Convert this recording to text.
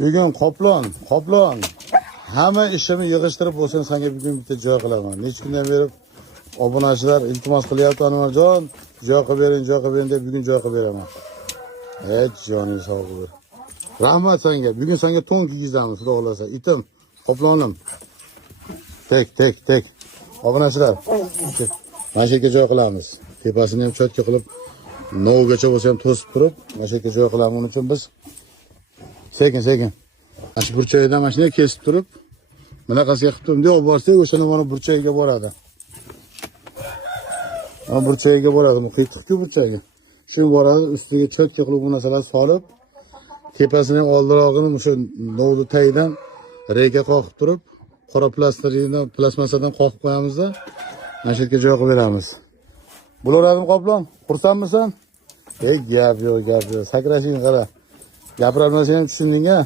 Bugun qoplon. Hamma ishimni yig'ishtirib bo'lsin, senga bugun bitta joy qilaman. Necha kundan beri obunachilar iltimos qilyapti, Anvarjon, joy qilib bering deb bugun joy qilib beraman. Joning sog' bo'l. Rahmat senga. Bugun senga to'n kiygizamiz, xudo xolasa. Itim, qoplonim. Tek. Obunachilar. Mana shu yerga joy qilamiz. Tepasini ham cho'tka qilib, novgacha bo'lsa ham to'sib turib, mana shu yerga joy qilamiz. Uning uchun biz sekin. Mana shu burchakdan mashina kesib turib, bunaqasiga qilib turib, olib borsak, o'shani mana burchagiga boradi. Mana burchagiga boradi, muhitli burchagiga. Shu boradi, ustiga cho'tka qilib bu narsalarni solib, tepasining oldirog'ini o'sha novni tagidan reyga qoqib turib, qora plastmasadan qoqib qo'yamizda, mana shu yerga joy qilib beramiz. Bo'laveradimi qoplon? Xursandmisan? Gap yo'q. Sakrashing qara. Gapirolmasang ham tushunding-a?